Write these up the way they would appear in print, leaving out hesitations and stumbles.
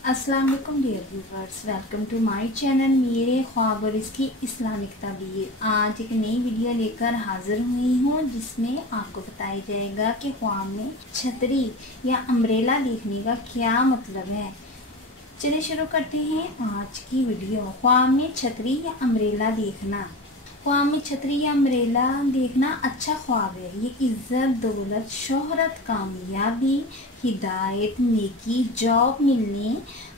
अस्सलाम वालेकुम dear viewers, welcome to my channel मेरे ख्वाब और इसकी इस्लामिक ताबीर। आज एक नई वीडियो लेकर हाजिर हुई हूँ जिसमें आपको बताया जाएगा कि ख्वाब में छतरी या अम्ब्रेला देखने का क्या मतलब है। चलिए शुरू करते हैं आज की वीडियो। ख्वाब में छतरी या अम्ब्रेला देखना। ख्वाब में छतरी या अम्ब्रेला देखना अच्छा ख्वाब है। ये इज्जत, दौलत, शोहरत, कामयाबी, हिदायत, नेकी, जॉब मिलने,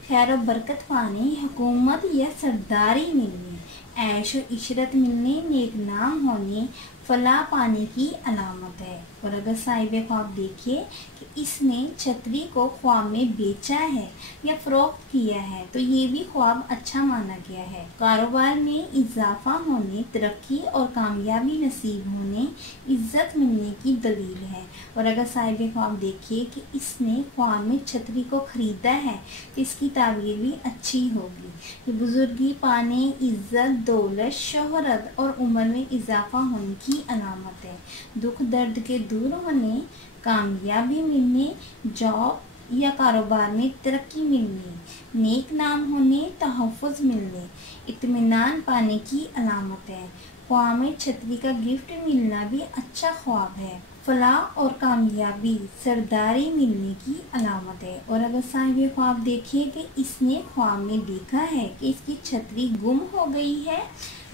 खैर बरकत पाने, हुकूमत या सरदारी मिलने, ऐश व इशरत मिलने, नेक नाम होने, फलाह पाने की अलामत है। और अगर साहिब ख्वाब देखे कि इसने छतरी को ख्वाब में बेचा है या फरोख्त किया है तो ये भी ख्वाब अच्छा माना गया है। कारोबार में इजाफा होने, तरक्की और कामयाबी नसीब होने, इज्जत मिलने की दलील है। और अगर साहिब ख्वाब देखे कि इसने ख्वाब में छतरी को खरीदा है तो इसकी ताबीर भी अच्छी होगी। ये बुजुर्गी पाने, इज्जत, दौलत, शोहरत और उम्र में इजाफा होने की अलामत है। दुख दर्द के दूर होने, कामयाबी मिलने, जॉब या कारोबार में तरक्की मिलने, नेक नाम होने, तहफ़्फ़ुज़ मिलने, इत्मीनान पाने की अलामत है। ख्वाब में छतरी का गिफ्ट मिलना भी अच्छा ख्वाब है। फलाह और कामयाबी, सरदारी मिलने की अलामत है। और अगर साहिब ख्वाब देखे कि इसने ख्वाब में देखा है कि इसकी छतरी गुम हो गई है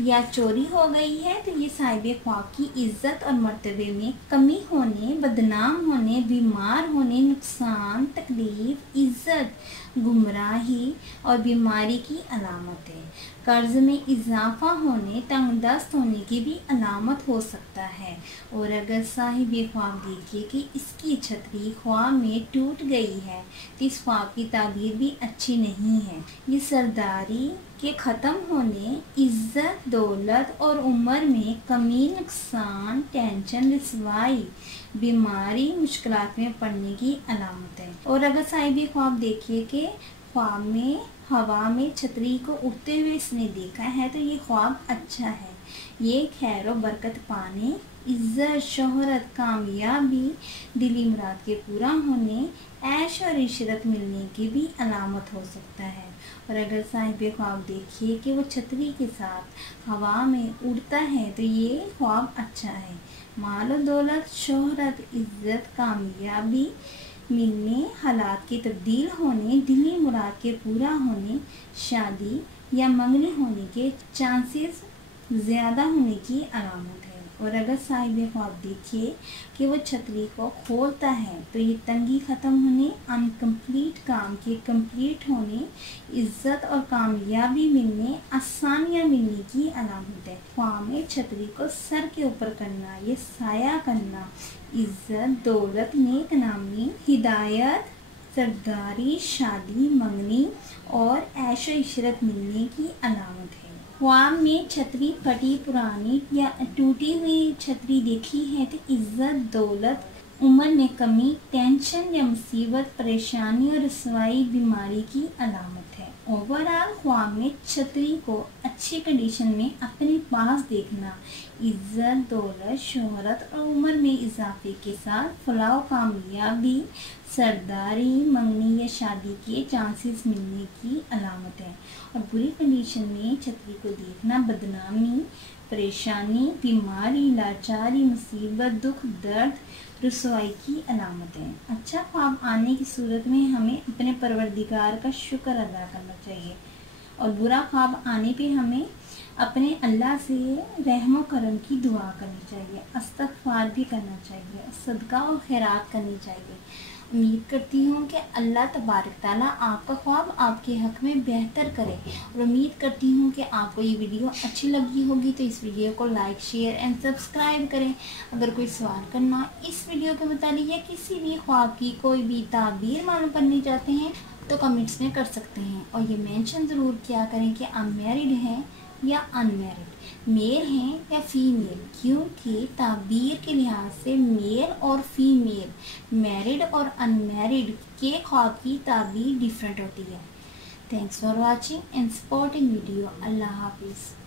या चोरी हो गई है तो ये साहिब ख्वाब की इज्जत और मर्तबे में कमी होने, बदनाम होने, बीमार होने, नुकसान, तकलीफ, इज्जत, गुमराही और बीमारी की अलामत है। कर्ज में इजाफा होने, तंगदस्त होने की भी अलामत हो सकता है। और अगर साहिब ख्वाब देखे कि इसकी छतरी ख्वाब में टूट गई है तो इस ख्वाब की ताबीर भी अच्छी नहीं है। ये सरदारी के ख़त्म होने, इज्जत, दौलत और उम्र में कमी, नुकसान, टेंशन, रिसवाई, बीमारी, मुश्किलात में पड़ने की अलामत है। और अगर साहिब ख्वाब देखिए कि ख्वाब में हवा में छतरी को उड़ते हुए इसने देखा है तो ये ख्वाब अच्छा है। ये खैर व बरकत पाने, इज्जत, शोहरत, कामयाबी, दिली मुराद के पूरा होने, ऐश और इशरत मिलने की भी अलामत हो सकता है। और अगर साहिब ख्वाब देखिए कि वो छतरी के साथ हवा में उड़ता है तो ये ख्वाब अच्छा है। माल और दौलत, शोहरत, इज्जत, कामयाबी मिलने, हालात के तब्दील होने, दिली मुराद के पूरा होने, शादी या मंगनी होने के चांसेस ज़्यादा होने की अलामत है। और अगर साहिब ख्वाब देखिए कि वो छतरी को खोलता है तो ये तंगी ख़त्म होने, अनकम्प्लीट काम के कंप्लीट होने, इज्जत और कामयाबी मिलने, आसानियाँ मिलने की अलामत है। ख्वाब में छतरी को सर के ऊपर करना, ये साया करना, इज्जत, दौलत, नेक नामी, हिदायत, सरदारी, शादी, मंगनी और ऐश व इशरत मिलने की अलामत है। ख्वाब में छतरी फटी, पुरानी या टूटी हुई छतरी देखी है तो इज्जत, दौलत, उम्र में कमी, टेंशन या मुसीबत, परेशानी और रसवाई, बीमारी की अलामत है। ओवरऑल ख्वाब में छतरी को अच्छी कंडीशन में अपने पास देखना, इज्जत, दौलत, शोहरत और उम्र में इजाफे के साथ फलाह, कामयाबी, सरदारी, मंगनी या शादी के चांसेस मिलने की अलामत है। और बुरी कंडीशन में छतरी को देखना बदनामी, परेशानी, बीमारी, लाचारी, मुसीबत, दुख, दर्द, रसवाई की अलामत है। अच्छा ख्वाब आने की सूरत में हमें अपने परवरदिगार का शुक्र अदा करना चाहिए और बुरा ख्वाब आने पे हमें अपने अल्लाह से रहम करम की दुआ करनी चाहिए, इस्तग़फ़ार भी करना चाहिए, सदका और खैरात करनी चाहिए। उम्मीद करती हूँ कि अल्लाह तबारक ताला आपका ख्वाब आपके हक़ में बेहतर करे और उम्मीद करती हूँ कि आपको ये वीडियो अच्छी लगी होगी तो इस वीडियो को लाइक, शेयर एंड सब्सक्राइब करें। अगर कोई सवाल करना इस वीडियो के मुतालिक या किसी भी ख्वाब की कोई भी ताबीर मालूम करनी चाहते हैं तो कमेंट्स में कर सकते हैं और ये मेंशन ज़रूर किया करें कि आप मैरिड हैं या अनमैरिड, मेल हैं या फीमेल, क्योंकि ताबीर के लिहाज से मेल और फीमेल, मैरिड और अनमैरिड के ख्वाब की ताबीर डिफरेंट होती है। Thanks for watching and supporting video. अल्लाह हाफिज़।